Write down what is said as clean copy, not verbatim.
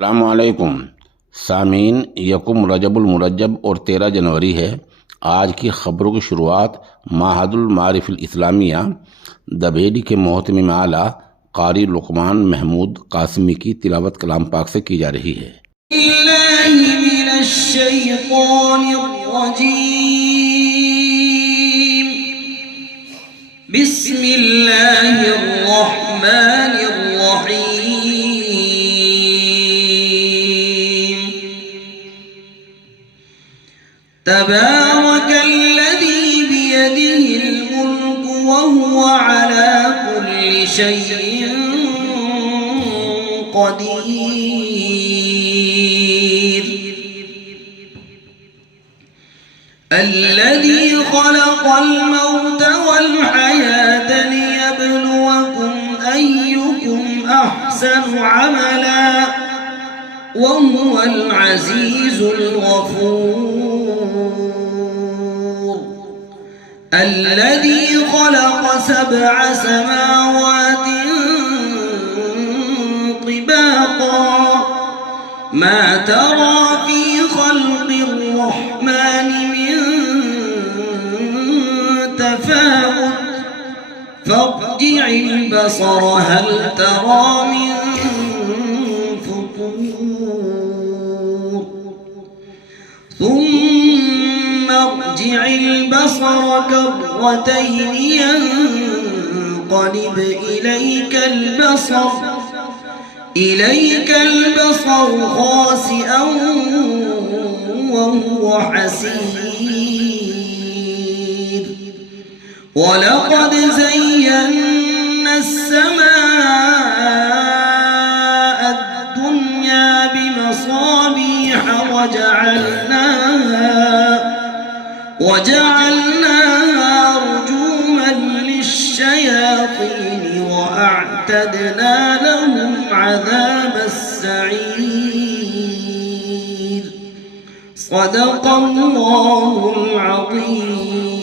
अस्सलामुअलैकुम सामीन। यकुम रजबुल मुरज्जब और 13 जनवरी है। आज की ख़बरों की शुरुआत माहदुल मारिफिल इस्लामिया दभेली के मोहतमिम आला कारी लुक़मान महमूद कासिमी की तिलावत कलाम पाक से की जा रही है। तबारकल्लज़ी बियदिहिल मुल्क व हुवा अला कुल्लि शैइन क़दीर। अल्लज़ी ख़लक़ल मौत वल हयात लियब्लुवकुम अय्युकुम अहसनु अमला व हुवल अज़ीज़ुल गफ़ूर। الذي خلق 7 سماوات طباقا ما ترى في خلق الرحمن من تفاوت فارجع البصر هل ترى من فطور ثم ارجع البصر كرتين ينقلب إليك البصر خاسئا وهو حسير ولقد زينا السماء الدنيا بمصابيح وجعلناها رجوما للشياطين وأعتدنا لهم عذاب السعير. صدق الله العظيم.